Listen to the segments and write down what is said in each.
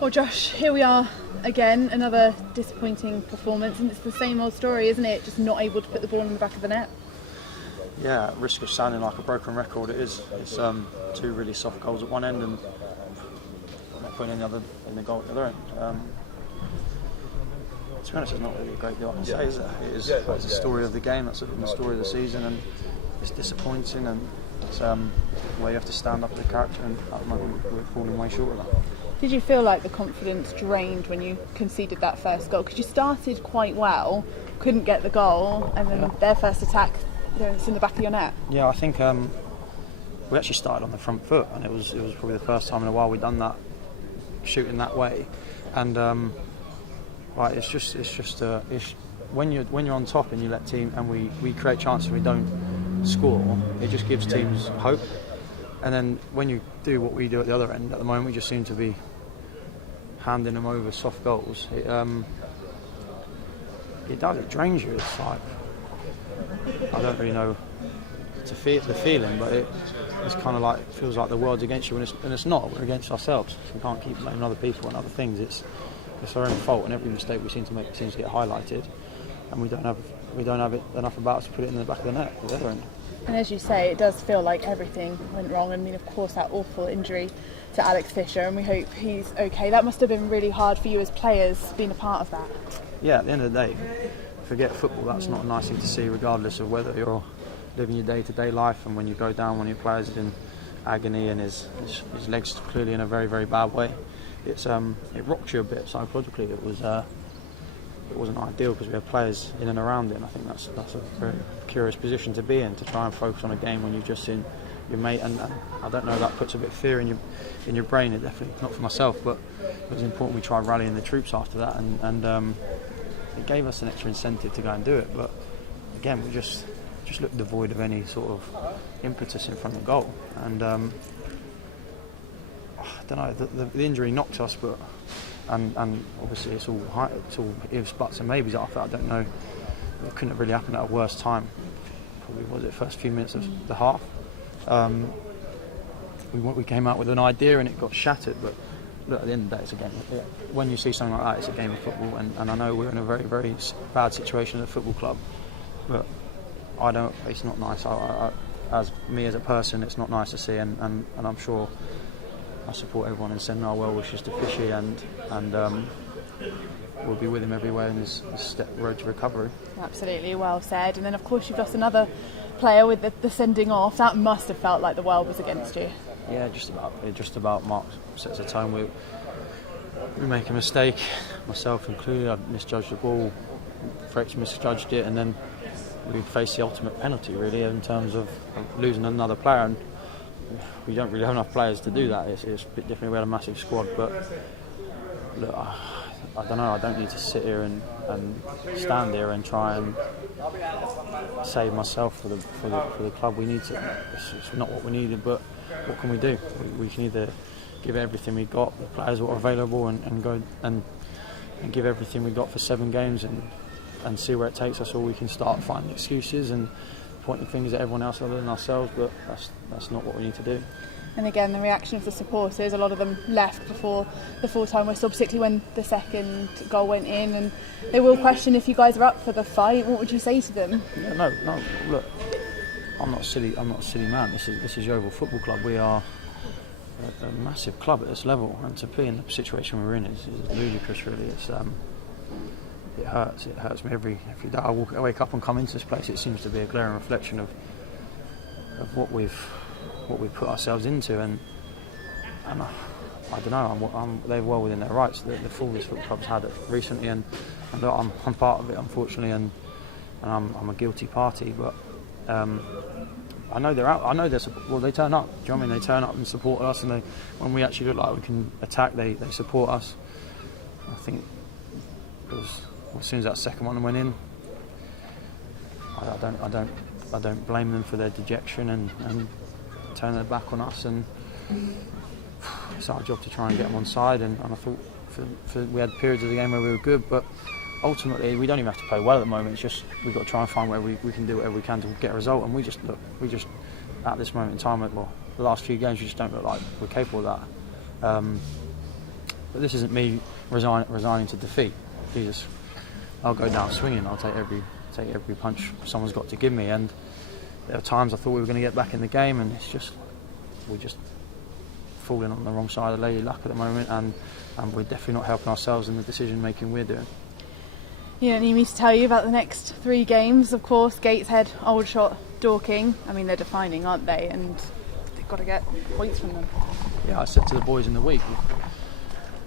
Well, Josh, here we are again, another disappointing performance, and it's the same old story, isn't it? Just not able to put the ball in the back of the net. Yeah, at risk of sounding like a broken record, it is. It's two really soft goals at one end and not putting in the goal at the other end. To be honest, it's not really a great deal I can say, is it? It's the story of the game, that's the story of the season, and it's disappointing, and it's where you have to stand up to the character, and at the moment we're falling way short of that. Did you feel like the confidence drained when you conceded that first goal? Because you started quite well, couldn't get the goal, and then their first attack, it's in the back of your net. Yeah, I think we actually started on the front foot, and it was probably the first time in a while we'd done that, shooting that way, and right, it's just when you're on top and you let team and we create chances and we don't score, it just gives teams hope. And then when you do what we do at the other end, at the moment we just seem to be handing them over soft goals. It drains you. It's like, I don't really know the feeling, but it's kind of like, it feels like the world's against you, and it's not. We're against ourselves. We can't keep blaming other people and other things. It's our own fault, and every mistake we seem to make seems to get highlighted, and we don't have it enough about us to put it in the back of the net at the other end. And as you say, it does feel like everything went wrong. I mean, of course, that awful injury to Alex Fisher, and we hope he's okay. That must have been really hard for you as players, being a part of that. Yeah, at the end of the day, forget football. That's not a nice thing to see, regardless of whether you're living your day-to-day life, and when you go down, one of your players is in agony and his legs clearly in a very, very bad way. It rocked you a bit psychologically. It wasn't ideal because we have players in and around it, and I think that's a very curious position to be in, to try and focus on a game when you've just seen your mate, and I don't know, that puts a bit of fear in your brain. It definitely, not for myself, but it was important we tried rallying the troops after that, and it gave us an extra incentive to go and do it. But again, we just looked devoid of any sort of impetus in front of the goal, and I don't know, the injury knocked us, but and obviously it's all ifs, buts and maybes after. I don't know, it couldn't have really happened at a worse time. Probably was it first few minutes of the half. We came out with an idea and it got shattered, but look, at the end of the day, it's a game. When you see something like that, it's a game of football, and I know we're in a very, very bad situation at a football club, but it's not nice. As a person, it's not nice to see, and I'm sure I support everyone in sending our well wishes to Fishy, and we'll be with him everywhere in his road to recovery. Absolutely, well said. And then of course you've lost another player with the sending off. That must have felt like the world was against you. Yeah, just about. Mark sets a tone. We make a mistake, myself included. I misjudged the ball, Frex misjudged it, and then we faced the ultimate penalty really in terms of losing another player, and we don't really have enough players to do that. It's a bit different. We had a massive squad, but look, I don't know. I don't need to sit here and stand here and try and save myself for the club. We need to. It's not what we needed, but what can we do? We can either give everything we got, the players were available, and go and give everything we got for 7 games and see where it takes us, or we can start finding excuses and pointing fingers at everyone else other than ourselves. But that's not what we need to do. And again, the reaction of the supporters, a lot of them left before the full-time whistle, particularly when the second goal went in, and they will question if you guys are up for the fight. What would you say to them? Yeah, no, look, I'm not a silly man. This is Yeovil Football Club. We are a massive club at this level, and to be in the situation we're in is ludicrous really. It hurts me every day I wake up and come into this place. It seems to be a glaring reflection of what we've put ourselves into, and I don't know. They're well within their rights. The fall this football club's had it recently, and look, I'm part of it, unfortunately, and I'm a guilty party. But I know they're out. I know they turn up. Do you know what I mean? They turn up and support us, and when we actually look like we can attack, they support us. I think it was, as soon as that second one went in, I don't blame them for their dejection and turn their back on us, and it's our job to try and get them on side, and I thought we had periods of the game where we were good, but ultimately we don't even have to play well at the moment. It's just we've got to try and find where we can do whatever we can to get a result, and we just at this moment in time, the last few games, we just don't look like we're capable of that. But this isn't me resigning to defeat. Jesus, I'll go down swinging. I'll take every punch someone's got to give me. And there are times I thought we were going to get back in the game, and we're just falling on the wrong side of lady luck at the moment, and we're definitely not helping ourselves in the decision making we're doing. You don't need me to tell you about the next 3 games, of course. Gateshead, Aldershot, Dorking. I mean, they're defining, aren't they? And they've got to get points from them. Yeah, I said to the boys in the week,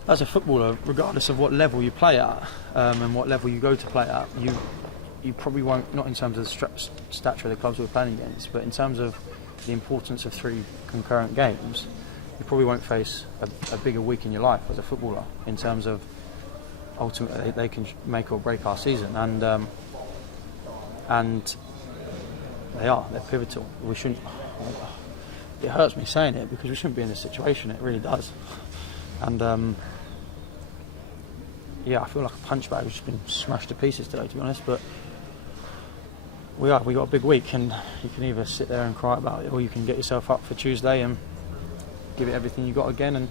as a footballer, regardless of what level you play at and what level you go to play at, you probably won't, not in terms of the stature of the clubs we're playing against, but in terms of the importance of 3 concurrent games, you probably won't face a bigger week in your life as a footballer, in terms of ultimately they can make or break our season, and they're pivotal. We shouldn't. It hurts me saying it because we shouldn't be in this situation. It really does, and yeah, I feel like a punch bag. We've just been smashed to pieces today, to be honest. But we got a big week, and you can either sit there and cry about it, or you can get yourself up for Tuesday and give it everything you got again, and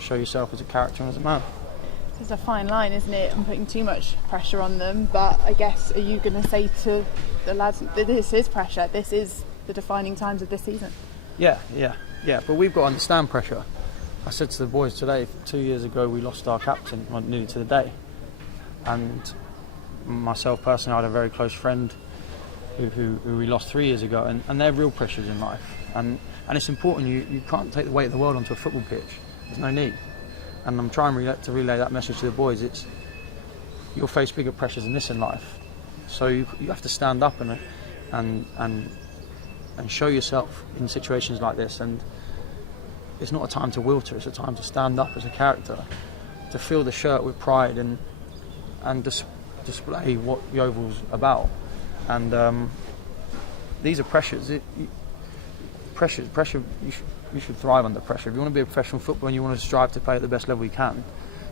show yourself as a character and as a man. It's a fine line, isn't it? I'm putting too much pressure on them, but I guess, are you going to say to the lads that this is pressure, this is the defining times of this season? Yeah, but we've got to understand pressure. I said to the boys today, 2 years ago we lost our captain, nearly to the day, and myself personally, I had a very close friend who we lost 3 years ago, and they're real pressures in life, and it's important. You can't take the weight of the world onto a football pitch. There's no need. And I'm trying to relay that message to the boys. It's, you'll face bigger pressures than this in life, so you have to stand up and show yourself in situations like this. And it's not a time to wilter, it's a time to stand up as a character, to fill the shirt with pride and display what the Oval's about. And these are pressures. Pressure. You should thrive under pressure. If you want to be a professional footballer and you want to strive to play at the best level you can,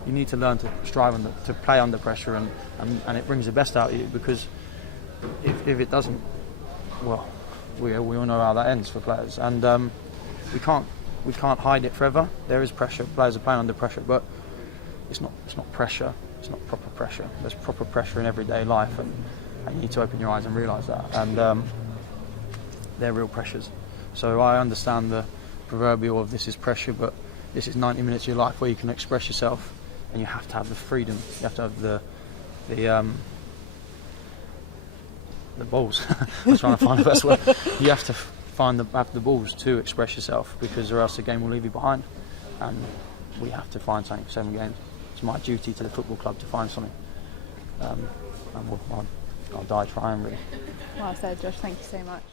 you need to learn to strive to play under pressure, and it brings the best out of you. Because if it doesn't, well, we all know how that ends for players, and we can't hide it forever. There is pressure. Players are playing under pressure, but it's not pressure. It's not proper pressure. There's proper pressure in everyday life, and you need to open your eyes and realise that. And they're real pressures. So I understand the proverbial of this is pressure, but this is 90 minutes of your life where you can express yourself, and you have to have the freedom. You have to have the balls. I was trying to find the best word. You have to have the balls to express yourself, because or else the game will leave you behind, and we have to find something for 7 games. It's my duty to the football club to find something, and I'll die trying, really. Well said, Josh. Thank you so much.